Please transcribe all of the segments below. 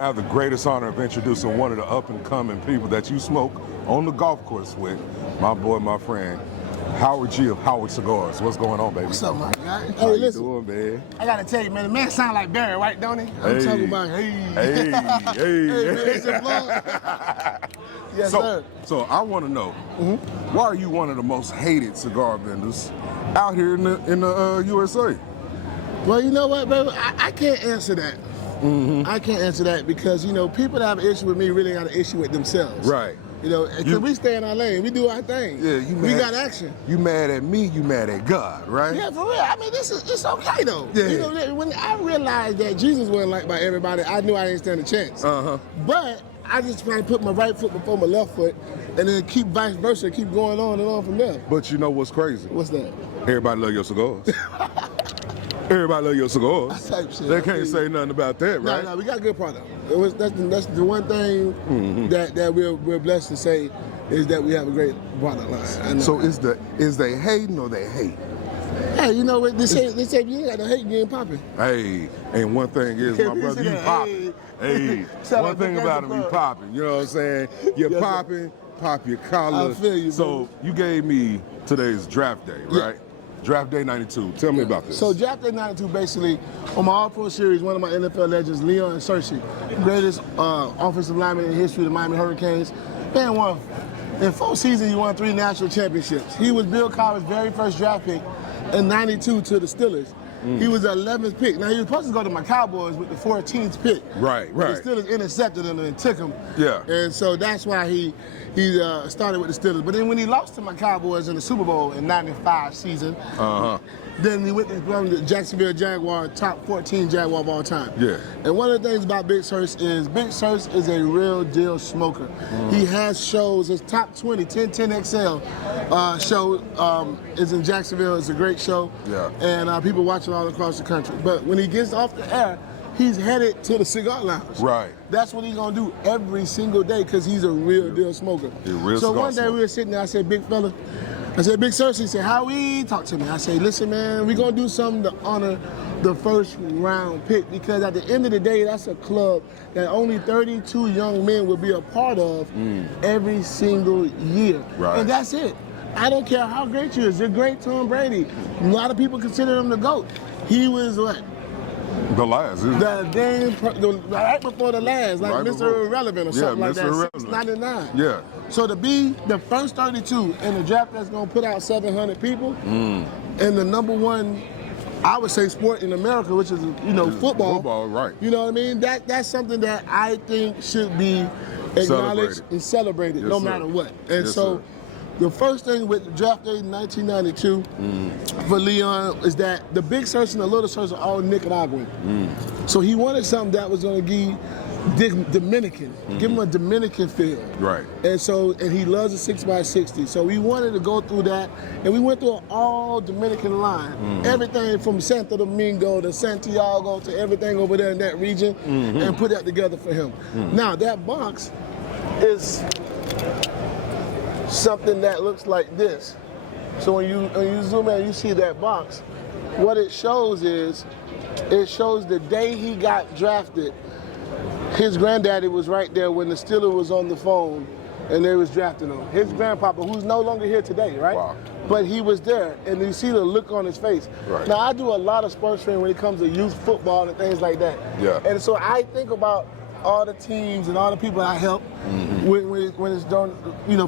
I have the greatest honor of introducing one of the up-and-coming people that you smoke on the golf course with, my boy, my friend, Howard G of Howard Cigars. What's going on, baby? What's up, my guy? How you doing, man? I gotta tell you, man, the man sound like Barry, right, don't he? I'm talking about, hey. Hey, hey. Hey, man, it's your vlog. Yes, sir. So I want to know, why are you one of the most hated cigar vendors out here in the USA? Well, you know what, baby? I can't answer that. I can't answer that because, you know, people that have an issue with me really got an issue with themselves. Right. You know, because we stay in our lane. We do our thing. Yeah, we got action. You mad at me, you mad at God, right? Yeah, for real. I mean, it's okay, though. Yeah. You know, when I realized that Jesus wasn't liked by everybody, I knew I didn't stand a chance. But I just try to put my right foot before my left foot and then keep vice versa, keep going on and on from there. But you know what's crazy? What's that? Everybody love your cigars. Everybody love your cigars. Type shit. They can't say nothing about that, right? No, we got a good product. That's the one thing that we're blessed to say is that we have a great product line. So is they hating or they hate? Hey, you know what they say? They say you ain't got no hate, you ain't popping. Hey, and one thing is, my brother, you popping. Hey, one thing about it, we popping. You know what I'm saying? You're popping, pop your collar. I feel you. So you gave me today's draft day, right? Draft Day 92. Tell me about this. So Draft Day 92, basically, on my All-Pro Series, one of my NFL legends, Leon Searcy, greatest offensive lineman in the history of the Miami Hurricanes. Man, in 4 seasons, he won 3 national championships. He was Bill Cowher's very first draft pick in 92 to the Steelers. He was the 11th pick. Now, he was supposed to go to my Cowboys with the 14th pick. Right. The Steelers intercepted him and took him. Yeah. And so that's why he started with the Steelers. But then when he lost to my Cowboys in the Super Bowl in '95 season, then he went to become the Jacksonville Jaguar, top 14 Jaguar of all time. Yeah. And one of the things about Big Search is a real deal smoker. He has shows, his top 20, 10 XL show is in Jacksonville. It's a great show. Yeah. And people watching all across the country. But when he gets off the air, he's headed to the cigar lounge. Right. That's what he's gonna do every single day because he's a real deal smoker. So one day we were sitting there, I said, big fella, I said, Big Searcy, he said, Howie, talk to me. I said, listen, man, we're gonna do something to honor the first round pick because at the end of the day, that's a club that only 32 young men will be a part of every single year. Right. And that's it. I don't care how great you is. You're great, Tom Brady. A lot of people consider him the GOAT. He was what? The last. Right before the last, like Right Mr. before. Irrelevant or something like that. Irrelevant. 99. Yeah. So to be the first 32 in the draft that's gonna put out 700 people, and the number one, I would say, sport in America, which is football. Football, right? You know what I mean? That's something that I think should be acknowledged and celebrated, no matter what. And so. The first thing with Draft Day 1992 for Leon is that the Big Search and the Little Search are all Nicaraguan. So he wanted something that was going to give Dominican, give him a Dominican feel. Right. And he loves the 6x60. So we wanted to go through that, and we went through an all Dominican line. Everything from Santo Domingo to Santiago to everything over there in that region, and put that together for him. Now that box is something that looks like this. So when you zoom in, you see that box. What it shows is, it shows the day he got drafted. His granddaddy was right there when the Steelers was on the phone and they was drafting him. His grandpapa, who's no longer here today, right? Wow. But he was there, and you see the look on his face. Right. Now, I do a lot of sports training when it comes to youth football and things like that. Yeah. And so I think about all the teams and all the people I help when it's done,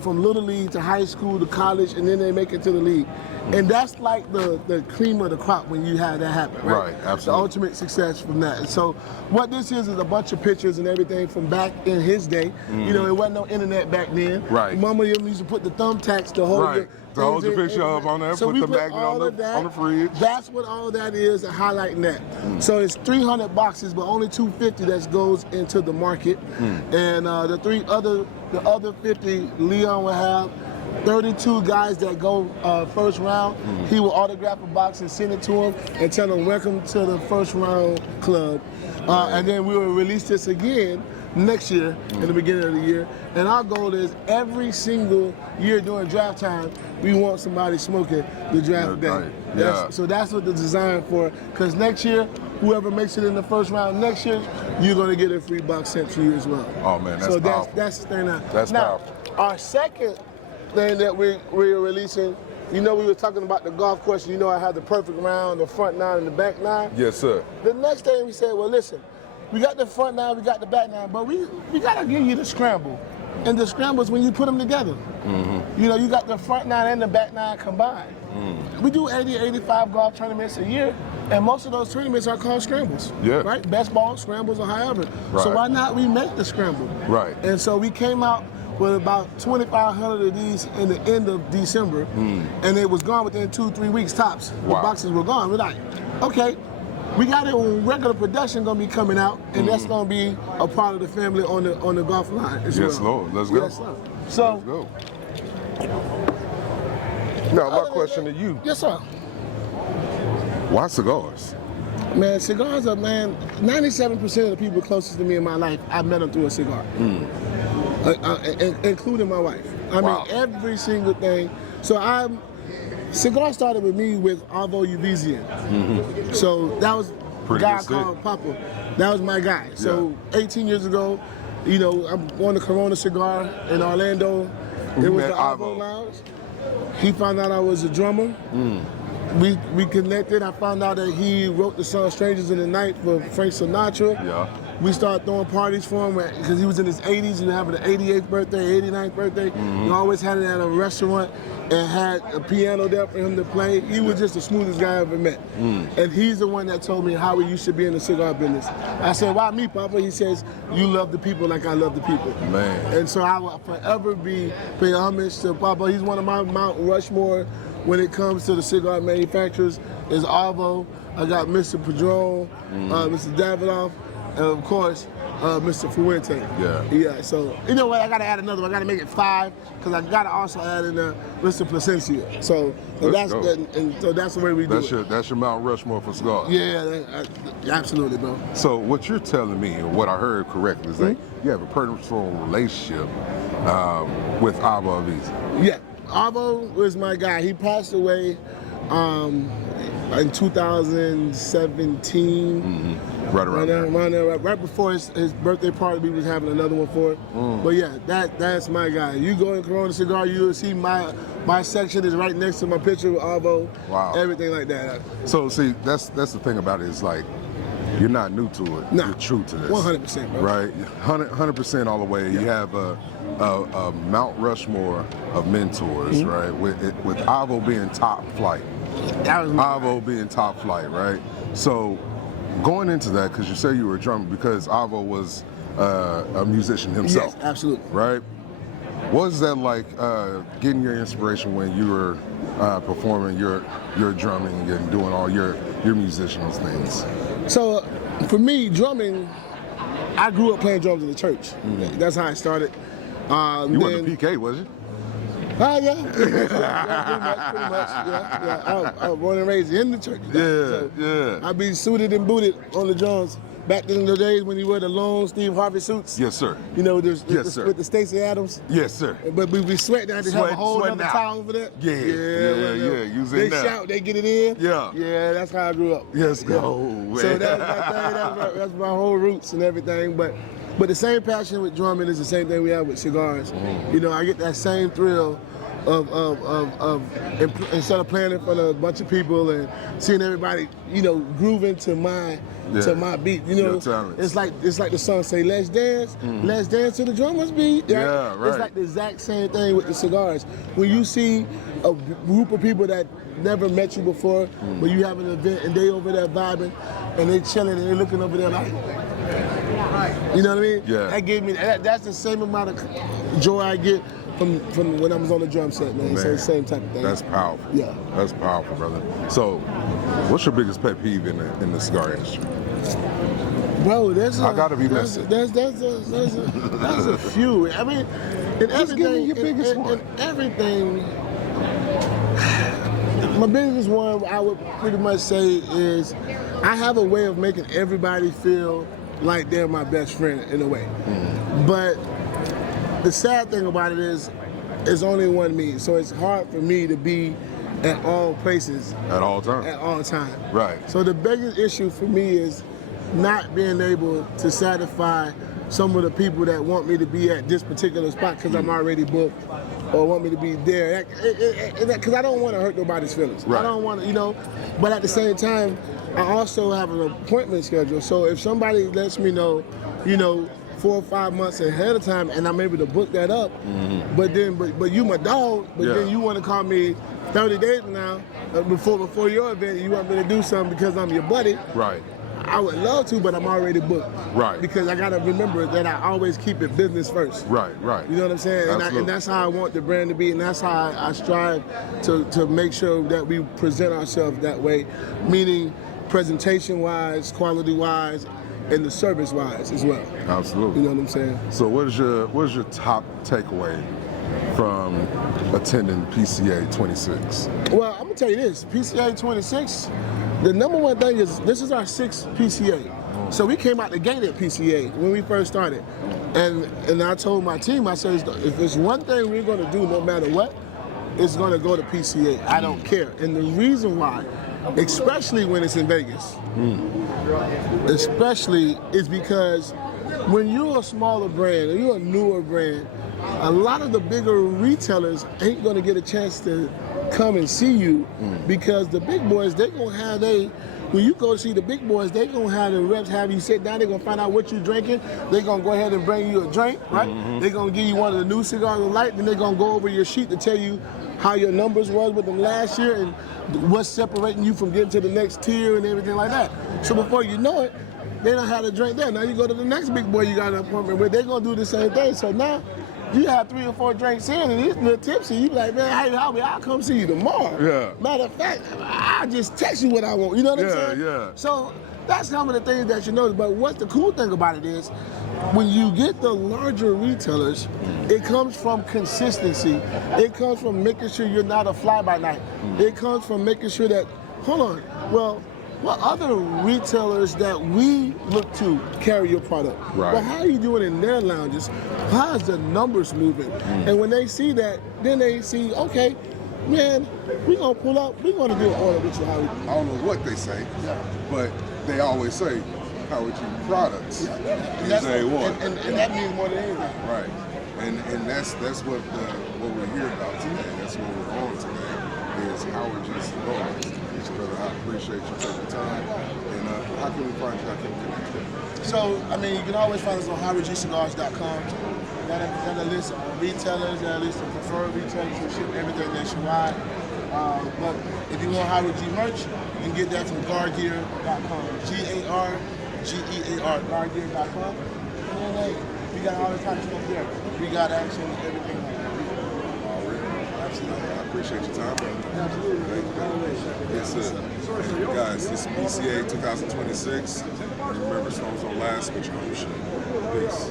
from little league to high school to college, and then they make it to the league. And that's like the cream of the crop when you have that happen, right? Right, absolutely. The ultimate success from that. And so what this is a bunch of pictures and everything from back in his day. It wasn't no internet back then. Right. Mama used to put the thumbtacks to hold to hold the picture up on there, so put the magnet on the fridge. That's what all that is, and highlighting that. So it's 300 boxes, but only 250 that goes into the market. And the other 50 Leon will have. 32 guys that go first round, he will autograph a box and send it to him and tell them, welcome to the first round club. And then we will release this again next year, in the beginning of the year. And our goal is every single year during draft time, we want somebody smoking the draft day. Yeah. So that's what the design for, because next year, whoever makes it in the first round next year, you're gonna get a free box sent to you as well. Oh man, that's so powerful. that's the thing now. That's now, powerful. Our second thing that we're releasing, you know, we were talking about the golf course. You know, I had the perfect round, the front nine and the back nine. Yes, sir. The next thing we said, well, listen, we got the front nine, we got the back nine, but we gotta give you the scramble. And the scramble is when you put them together. You know, you got the front nine and the back nine combined. We do 80, 85 golf tournaments a year, and most of those tournaments are called scrambles. Yeah. Right? Best ball, scrambles, or however. Right. So why not remake the scramble? Right. And so we came out with about 2,500 of these in the end of December, and it was gone within 2-3 weeks tops. Wow. The boxes were gone. We're like, okay, we got it on regular production gonna be coming out, and that's gonna be a part of the family on the golf line as Yes, well. Lord. Let's go. Yes, sir. So, Let's go. Now, my question to you: yes, sir. why cigars? Man, cigars are, man, 97% of the people closest to me in my life, I met them through a cigar. Including my wife. I Wow. mean, every single thing. So cigar started with me with Outlaw Uvesian. So that was a Pretty guy good stick. called Papa. That was my guy. So 18 years ago, you know, I'm on the Corona cigar in Orlando. You It was met the Outlaw Ivo. Lounge. He found out I was a drummer. We connected. I found out that he wrote the song "Strangers in the Night" for Frank Sinatra. Yeah. We started throwing parties for him because he was in his 80s. You having the 88th birthday, 89th birthday. We always had it at a restaurant and had a piano there for him to play. He was just the smoothest guy I ever met. And he's the one that told me how you should be in the cigar business. I said, why me, Papa? He says, you love the people like I love the people. Man. And so I will forever pay homage to Papa. He's one of my Mount Rushmore when it comes to the cigar manufacturers. Is Alvo. I got Mr. Padron, Mr. Davidoff, and of course, Mr. Fuente. Yeah, so, you know what, I gotta add another one. I gotta make it 5, because I gotta also add in Mr. Placencia. So, so that's the way we do it. That's your Mount Rushmore for cigars. Yeah, absolutely, bro. So what you're telling me, and what I heard correctly, is that you have a personal relationship with Ava Aviz. Yeah, Avo was my guy. He passed away in 2017. Right around there. Right before his birthday party, we was having another one for it. But yeah, that's my guy. You go in Corona Cigar, you'll see my section is right next to my picture with Avo. Wow. Everything like that. So see, that's the thing about it. Is like you're not new to it. Nah, you're true to this. 100%, bro. Right, 100% all the way. Yeah. You have a Mount Rushmore of mentors, right? With Avo being top flight. That was my Avo being top flight, right? So going into that, because you say you were a drummer, because Avo was a musician himself. Yes, absolutely. Right? What was that like getting your inspiration when you were performing your drumming and doing all your musicianal things? So for me, drumming, I grew up playing drums in the church. That's how I started. You went to PK, was you? Yeah. Pretty much. Yeah. I was born and raised in the church. Yeah. I'd be suited and booted on the drums. Back in the days when you wear the long Steve Harvey suits. Yes, sir. You know, Yes, sir. with the Stacey Adams. Yes, sir. But we sweating. I had to have a whole other towel over there. Yeah. You was in They there. shout, they get it in. Yeah. Yeah, that's how I grew up. Yes, go. So that's my thing. That's my whole roots and everything. But the same passion with drumming is the same thing we have with cigars. You know, I get that same thrill of instead of playing in front of a bunch of people and seeing everybody, you know, grooving to my beat. You know, it's like the song say, "Let's dance to the drummer's beat." Right? Yeah, right. It's like the exact same thing with the cigars. When you see a group of people that never met you before, when you have an event and they over there vibing and they chilling and they looking over there like, you know what I mean? Yeah. That gave me that's the same amount of joy I get from when I was on the drum set, man. So it's the same type of thing. That's powerful. Yeah. That's powerful, brother. So, what's your biggest pet peeve in the cigar industry? Bro, there's I gotta be messy. There's a few. I mean, in Just give me everything, your biggest one. in everything. My biggest one, I would pretty much say, is I have a way of making everybody feel like they're my best friend in a way. But the sad thing about it is, it's only one me, so it's hard for me to be at all places At all times. at all times. Right. So the biggest issue for me is not being able to satisfy some of the people that want me to be at this particular spot because I'm already booked or want me to be there. Because I don't want to hurt nobody's feelings. Right. I don't want to, you know, but at the same time, I also have an appointment schedule. So if somebody lets me know, you know, 4 or 5 months ahead of time and I'm able to book that up, but you my dog, but then you want to call me 30 days from now, before your event, you want me to do something because I'm your buddy. Right. I would love to, but I'm already booked. Right. Because I got to remember that I always keep it business first. Right, right. You know what I'm saying? And that's how I want the brand to be, and that's how I strive to make sure that we present ourselves that way, meaning presentation-wise, quality-wise, and the service-wise as well. Absolutely. You know what I'm saying? So what is your top takeaway from attending PCA 26? Well, I'm gonna tell you this: PCA 26. The number one thing is this is our 6th PCA. So we came out the gate at PCA when we first started, and I told my team, I said, if there's one thing we're gonna do, no matter what, it's gonna go to PCA. I don't care. And the reason why, especially when it's in Vegas, especially is because when you're a smaller brand or you're a newer brand, a lot of the bigger retailers ain't gonna get a chance to come and see you because the big boys, they gonna have when you go see the big boys, they gonna have the reps have you sit down, they gonna find out what you're drinking, they gonna go ahead and bring you a drink, right? They gonna give you one of the new cigars of light, then they gonna go over your sheet to tell you how your numbers was with them last year and what's separating you from getting to the next tier and everything like that. So before you know it, they don't have a drink there. Now you go to the next big boy you got an appointment with, they're gonna do the same thing. So now you have 3 or 4 drinks in and he's a little tipsy. You be like, man, hey, I'll come see you tomorrow. Yeah. Matter of fact, I'll just text you what I want. You know what I'm saying? Yeah. So that's some of the things that you know. But what's the cool thing about it is when you get the larger retailers, it comes from consistency. It comes from making sure you're not a fly-by-night. It comes from making sure that, hold on, well, what other retailers that we look to carry your product? Right. Well, how are you doing in their lounges? How's the numbers moving? And when they see that, then they see, okay, man, we're going to pull up, we're going to do an order with you, Howard. I don't know what they say, but they always say, how would you products? And that means more than anything. Right. And that's what we're here about today. That's what we're on today is Howard G. Cigars. Brother, I appreciate you taking time. And how can we find you? How can we connect you? So, I mean, you can always find us on howardgcigars.com. That'll list retailers, that'll list the preferred retailers who ship everything nationwide. But if you want Howard G merch, you can get that from gargear.com. Gargear, gargear.com. And then we got all the types of stuff there. We got action, everything like that. Absolutely. I appreciate your time, brother. Absolutely. Thank you. Yes, sir. Guys, this is PCA 2026. Remember, Stones don't last, but you know you should. Peace.